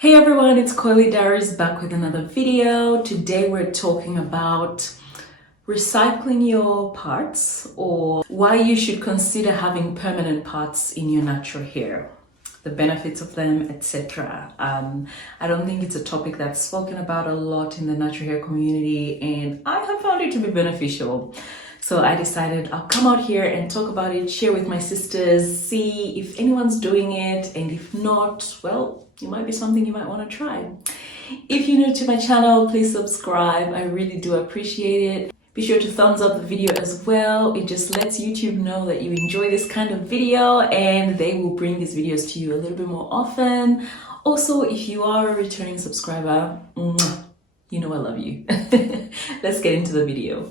Hey everyone, it's Coily Diaries back with another video. Today we're talking about recycling your parts, or why you should consider having permanent parts in your natural hair, the benefits of them, etc. I don't think it's a topic that's spoken about a lot in the natural hair community, and I have found it to be beneficial. So I decided I'll come out here and talk about it, share with my sisters, see if anyone's doing it, and if not, well, it might be something you might want to try. If you're new to my channel, please subscribe. I really do appreciate it. Be sure to thumbs up the video as well. It just lets YouTube know that you enjoy this kind of video, and they will bring these videos to you a little bit more often. Also, if you are a returning subscriber, you know I love you. Let's get into the video.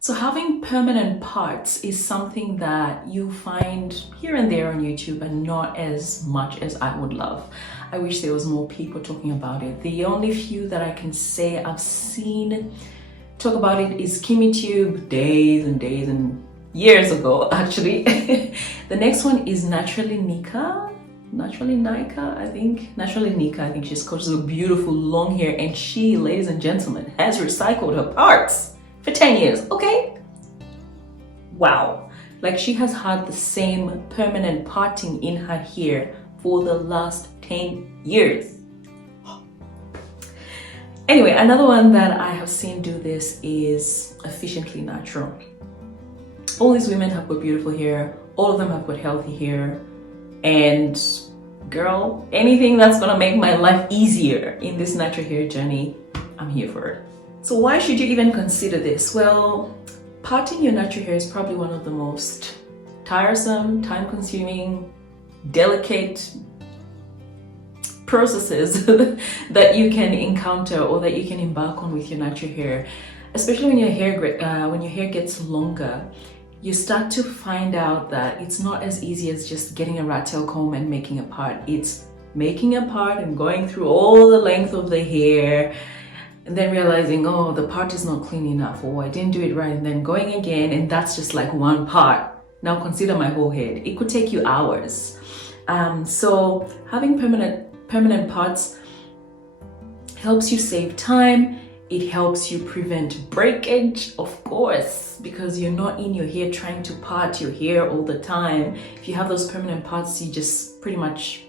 So having permanent parts is something that you find here and there on YouTube, and not as much as I would love. I wish there was more people talking about it. The only few that I can say I've seen talk about it is KimiTube days and days and years ago, actually. The next one is Naturally Nika, I think she's got this beautiful long hair, and she, ladies and gentlemen, has recycled her parts for 10 years, okay? Wow. Like, she has had the same permanent parting in her hair for the last 10 years. Anyway, another one that I have seen do this is Efficiently Natural. All these women have got beautiful hair. All of them have got healthy hair. And girl, anything that's gonna make my life easier in this natural hair journey, I'm here for it. So why should you even consider this? Well, parting your natural hair is probably one of the most tiresome, time-consuming, delicate processes that you can encounter or that you can embark on with your natural hair. Especially when your hair gets longer, you start to find out that it's not as easy as just getting a rat tail comb and making a part. It's making a part and going through all the length of the hair, and then realizing, oh, the part is not clean enough, or I didn't do it right, and then going again, and that's just like one part. Now consider my whole head. It could take you hours. So having permanent parts helps you save time. It helps you prevent breakage, of course, because you're not in your hair trying to part your hair all the time. If you have those permanent parts, you just pretty much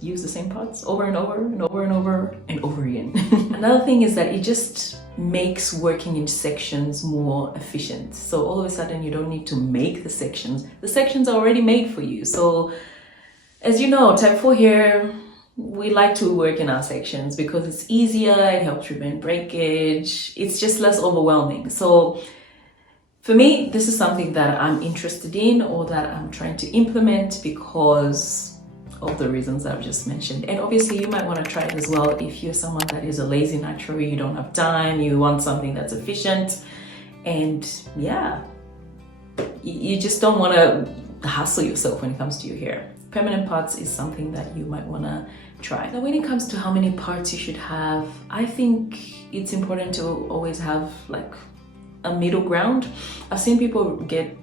use the same parts over and over and over and over and over again. Another thing is that it just makes working in sections more efficient. So all of a sudden you don't need to make the sections. The sections are already made for you. So as you know, type 4 hair, we like to work in our sections because it's easier, it helps prevent breakage, it's just less overwhelming. So for me, this is something that I'm interested in, or that I'm trying to implement because of the reasons I've just mentioned. And obviously you might want to try it as well if you're someone that is a lazy natural, you don't have time, you want something that's efficient, and yeah, you just don't want to hassle yourself when it comes to your hair. Permanent parts is something that you might want to try. Now, when it comes to how many parts you should have, I think it's important to always have like a middle ground. I've seen people get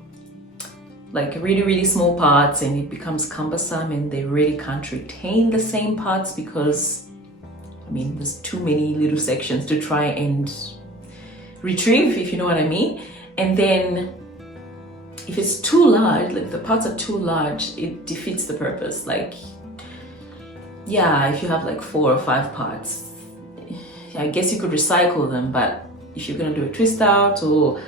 like really small parts and it becomes cumbersome, and they really can't retain the same parts because, I mean, there's too many little sections to try and retrieve, if you know what I mean. And then if it's too large, like the parts are too large, it defeats the purpose. Like, yeah, if you have like 4 or 5 parts, I guess you could recycle them, but if you're gonna do a twist out or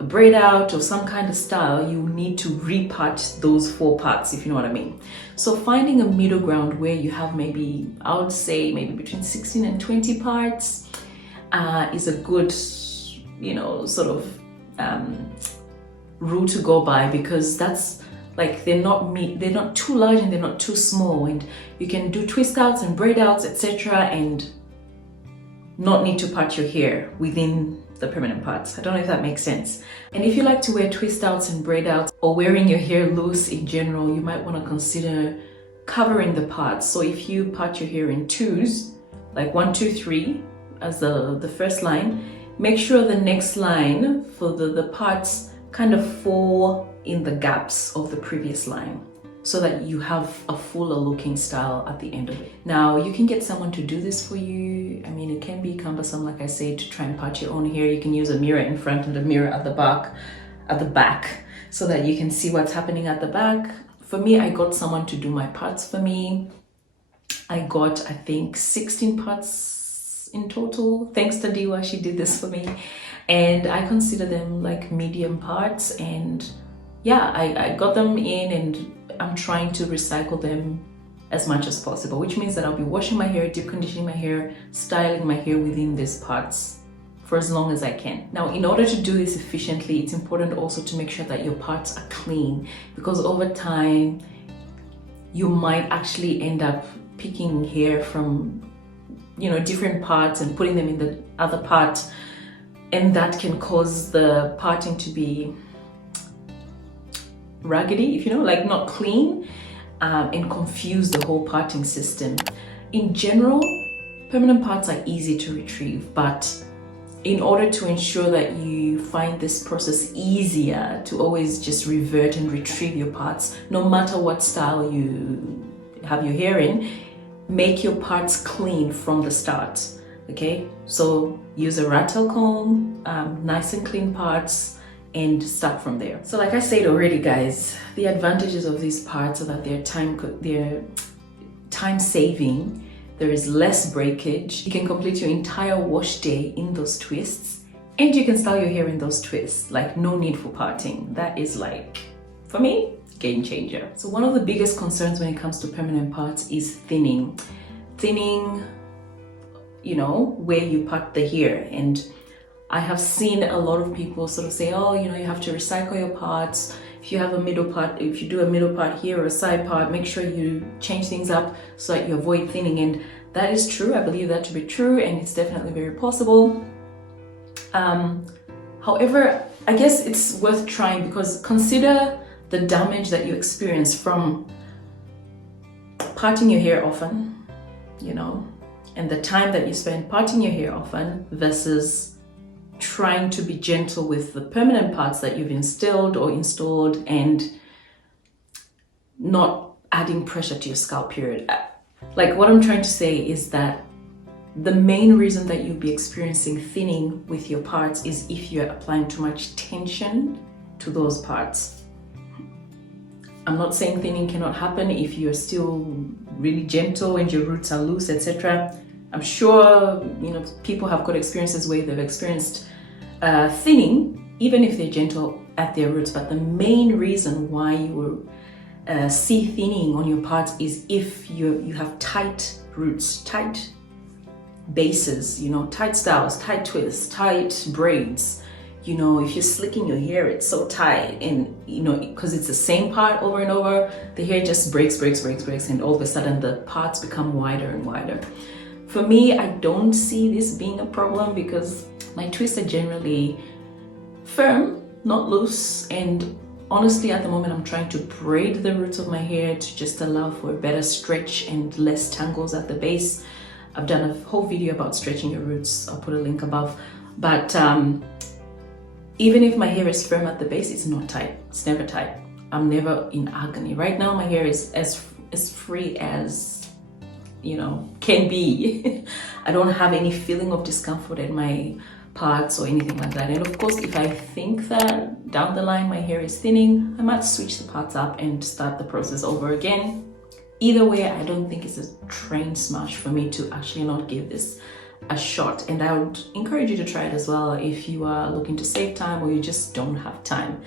a braid out or some kind of style, you need to repart those 4 parts, if you know what I mean. So finding a middle ground where you have maybe, I would say maybe between 16 and 20 parts is a good, you know, sort of rule to go by, because that's like, they're not too large and they're not too small, and you can do twist outs and braid outs, etc., and not need to part your hair within the permanent parts. I don't know if that makes sense. And if you like to wear twist outs and braid outs, or wearing your hair loose in general, you might want to consider covering the parts. So if you part your hair in twos, like 1, 2, 3 as the first line, make sure the next line for the parts kind of fall in the gaps of the previous line, so that you have a fuller looking style at the end of it. Now, you can get someone to do this for you. I mean, it can be cumbersome, like I say, to try and part your own hair. You can use a mirror in front and a mirror at the back, so that you can see what's happening at the back. For me, I got someone to do my parts for me. I got, I think, 16 parts in total. Thanks to Diwa, she did this for me. And I consider them like medium parts. And yeah, I got them in, and I'm trying to recycle them as much as possible, which means that I'll be washing my hair, deep conditioning my hair, styling my hair within these parts for as long as I can. Now, in order to do this efficiently, it's important also to make sure that your parts are clean, because over time you might actually end up picking hair from, you know, different parts and putting them in the other part, and that can cause the parting to be raggedy, if you know, like not clean, and confuse the whole parting system. In general, permanent parts are easy to retrieve, but in order to ensure that you find this process easier to always just revert and retrieve your parts, no matter what style you have your hair in, make your parts clean from the start. Okay, so use a rattle comb, nice and clean parts, and start from there. So like I said already, guys, the advantages of these parts are that they're time saving. There is less breakage. You can complete your entire wash day in those twists, and you can style your hair in those twists, like no need for parting. That is, like, for me, game changer. So one of the biggest concerns when it comes to permanent parts is thinning. Thinning, you know, where you part the hair. And I have seen a lot of people sort of say, oh, you know, you have to recycle your parts. If you have a middle part, if you do a middle part here or a side part, make sure you change things up so that you avoid thinning. And that is true. I believe that to be true, and it's definitely very possible. However, I guess it's worth trying, because consider the damage that you experience from parting your hair often, you know, and the time that you spend parting your hair often versus trying to be gentle with the permanent parts that you've instilled or installed, and not adding pressure to your scalp, period. Like, what I'm trying to say is that the main reason that you'll be experiencing thinning with your parts is if you're applying too much tension to those parts. I'm not saying thinning cannot happen if you're still really gentle and your roots are loose, etc. I'm sure, you know, people have got experiences where they've experienced thinning, even if they're gentle at their roots. But the main reason why you will see thinning on your parts is if you have tight roots, tight bases, you know, tight styles, tight twists, tight braids. You know, if you're slicking your hair, it's so tight, and you know, because it's the same part over and over, the hair just breaks, and all of a sudden the parts become wider and wider. For me, I don't see this being a problem, because my twists are generally firm, not loose, and honestly, at the moment, I'm trying to braid the roots of my hair to just allow for a better stretch and less tangles at the base. I've done a whole video about stretching your roots. I'll put a link above. But even if my hair is firm at the base, it's not tight. It's never tight. I'm never in agony. Right now, my hair is as free as, you know, can be. I don't have any feeling of discomfort in my parts or anything like that. And of course, if I think that down the line my hair is thinning, I might switch the parts up and start the process over again. Either way, I don't think it's a train smash for me to actually not give this a shot. And I would encourage you to try it as well if you are looking to save time or you just don't have time.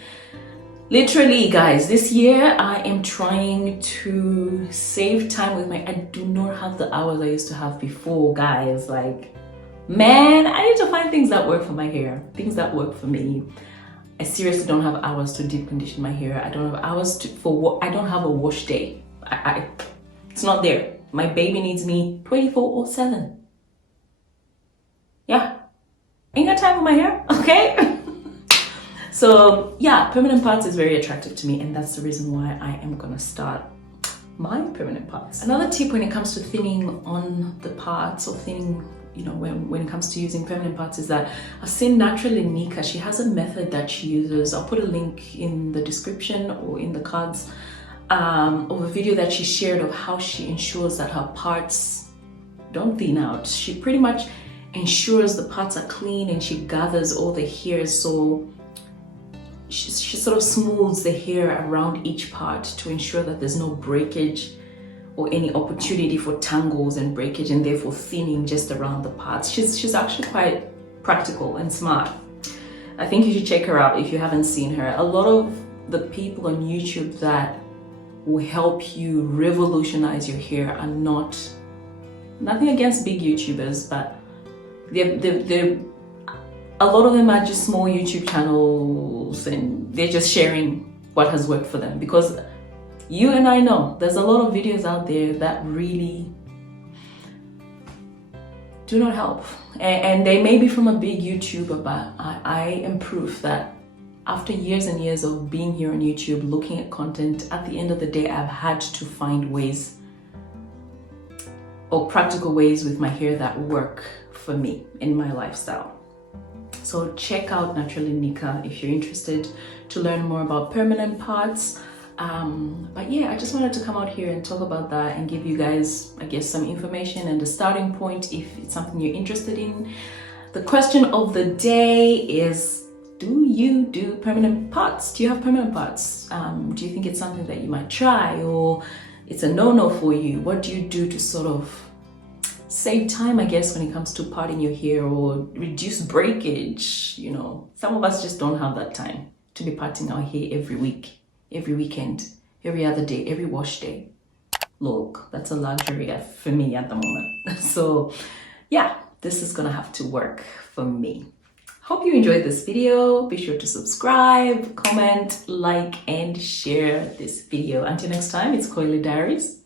Literally, guys, this year I am trying to save time with I do not have the hours I used to have before, guys. Like, man, I need to find things that work for my hair, things that work for me. I seriously don't have hours to deep condition my hair. I don't have hours I don't have a wash day. It's not there. My baby needs me 24/7. Yeah, ain't got time for my hair, okay? So yeah, permanent parts is very attractive to me, and that's the reason why I am gonna start my permanent parts. Another tip when it comes to thinning on the parts or thinning you know, when it comes to using permanent parts is that I've seen Naturally Nika, she has a method that she uses. I'll put a link in the description or in the cards of a video that she shared of how she ensures that her parts don't thin out. She pretty much ensures the parts are clean, and she gathers all the hairs, so she sort of smooths the hair around each part to ensure that there's no breakage or any opportunity for tangles and breakage, and therefore thinning just around the parts. She's actually quite practical and smart. I think you should check her out if you haven't seen her. A lot of the people on YouTube that will help you revolutionize your hair are nothing against big YouTubers, but they're a lot of them are just small YouTube channels, and they're just sharing what has worked for them, because you and I know there's a lot of videos out there that really do not help. And they may be from a big YouTuber, but I am proof that after years and years of being here on YouTube, looking at content, at the end of the day, I've had to find ways or practical ways with my hair that work for me in my lifestyle. So check out Naturally Nika if you're interested to learn more about permanent parts. But yeah, I just wanted to come out here and talk about that and give you guys, I guess, some information and a starting point if it's something you're interested in. The question of the day is, do you do permanent parts? Do you have permanent parts? Do you think it's something that you might try, or it's a no-no for you? What do you do to sort of save time, I guess, when it comes to parting your hair or reduce breakage? You know, some of us just don't have that time to be parting our hair every week, every weekend, every other day, every wash day. Look, that's a luxury for me at the moment. So yeah, this is gonna have to work for me. Hope you enjoyed this video. Be sure to subscribe, comment, like, and share this video. Until next time, it's Coily Diaries.